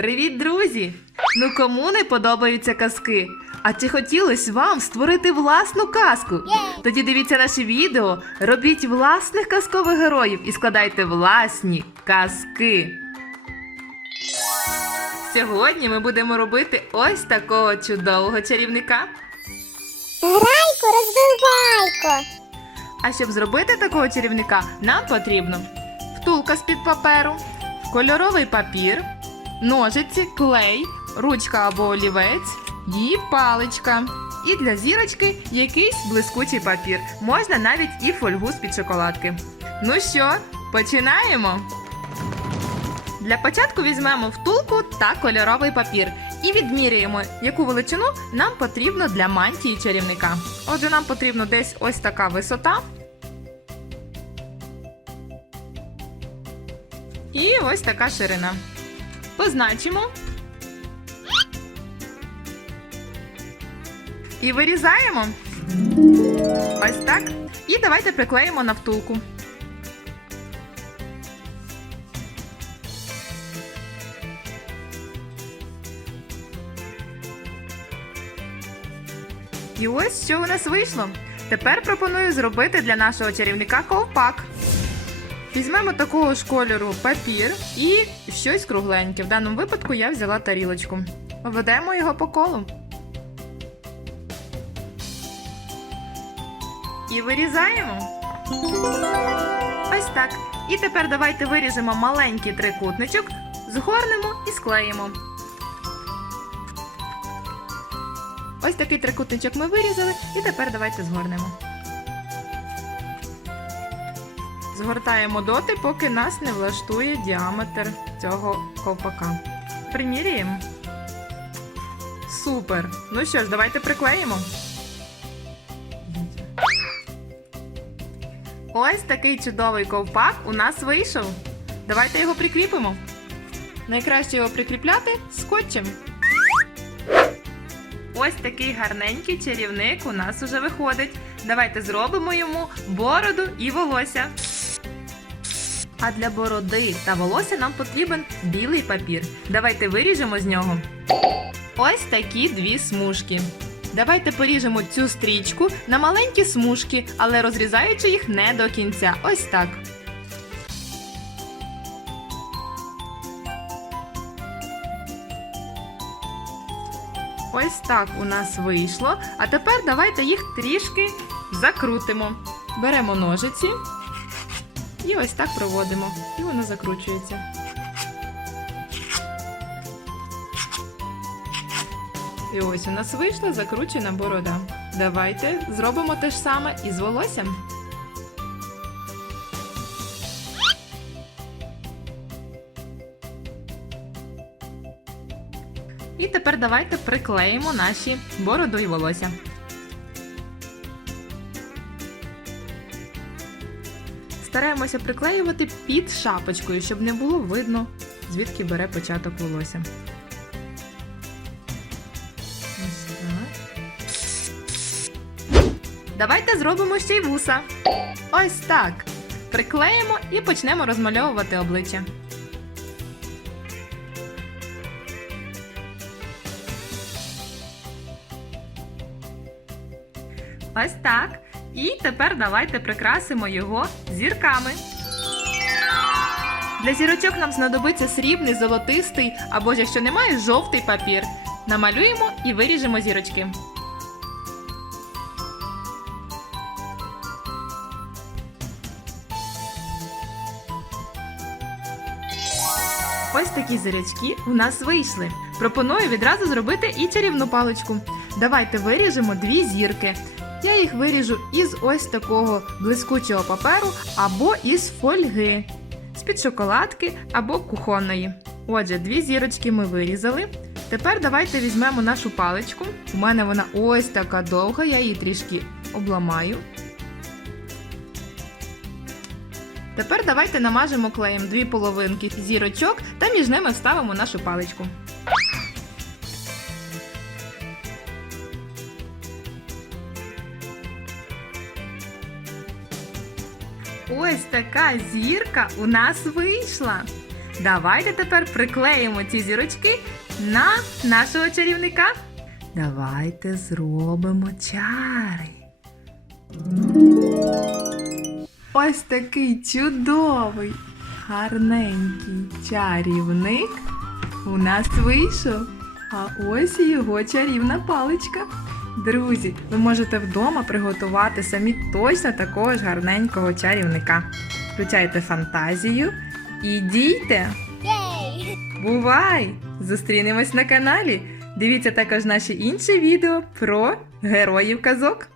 Привіт, друзі! Ну кому не подобаються казки? А чи хотілося вам створити власну казку? Тоді дивіться наше відео, робіть власних казкових героїв і складайте власні казки. Сьогодні ми будемо робити ось такого чудового чарівника. Грайко, розбивайко. А щоб зробити такого чарівника, нам потрібно втулка з-під паперу, кольоровий папір, ножиці, клей, ручка або олівець і паличка. І для зірочки якийсь блискучий папір. Можна навіть і фольгу з-під шоколадки. Ну що, починаємо? Для початку візьмемо втулку та кольоровий папір і відміряємо, яку величину нам потрібно для мантії чарівника. Отже, нам потрібно десь ось така висота. І ось така ширина. Позначимо. І вирізаємо. Ось так. І давайте приклеїмо на втулку. І ось що у нас вийшло. Тепер пропоную зробити для нашого чарівника ковпак. Візьмемо такого ж кольору папір і щось кругленьке. В даному випадку я взяла тарілочку. Обведемо його по колу. І вирізаємо. Ось так. І тепер давайте виріжемо маленький трикутничок, згорнемо і склеїмо. Ось такий трикутничок ми вирізали, і тепер давайте згорнемо. Згортаємо доти, поки нас не влаштує діаметр цього ковпака. Приміряємо. Супер! Ну що ж, давайте приклеїмо. Ось такий чудовий ковпак у нас вийшов. Давайте його прикріпимо. Найкраще його прикріпляти скотчем. Ось такий гарненький чарівник у нас уже виходить. Давайте зробимо йому бороду і волосся. А для бороди та волосся нам потрібен білий папір. Давайте виріжемо з нього ось такі дві смужки. Давайте поріжемо цю стрічку на маленькі смужки, але розрізаючи їх не до кінця. Ось так. Ось так у нас вийшло. А тепер давайте їх трішки закрутимо. Беремо ножиці і ось так проводимо. І воно закручується. І ось у нас вийшла закручена борода. Давайте зробимо те ж саме із волоссям. І тепер давайте приклеїмо наші бороду і волосся. Стараємося приклеювати під шапочкою, щоб не було видно, звідки бере початок волосся. Давайте зробимо ще й вуса. Ось так. Приклеїмо і почнемо розмальовувати обличчя. Ось так. І тепер давайте прикрасимо його зірками. Для зірочок нам знадобиться срібний, золотистий або ж якщо немає, жовтий папір. Намалюємо і виріжемо зірочки. Ось такі зірочки у нас вийшли. Пропоную відразу зробити і чарівну паличку. Давайте виріжемо дві зірки. Я їх виріжу із ось такого блискучого паперу або із фольги, з-під шоколадки або кухонної. Отже, дві зірочки ми вирізали. Тепер давайте візьмемо нашу паличку. У мене вона ось така довга, я її трішки обламаю. Тепер давайте намажемо клеєм дві половинки зірочок та між ними вставимо нашу паличку. Ось така зірка у нас вийшла. Давайте тепер приклеїмо ці зірочки на нашого чарівника. Давайте зробимо чари. Ось такий чудовий, гарненький чарівник у нас вийшов. А ось його чарівна паличка. Друзі, ви можете вдома приготувати самі точно такого ж гарненького чарівника. Включайте фантазію і дійте! Єй! Бувай! Зустрінемось на каналі. Дивіться також наші інші відео про героїв казок.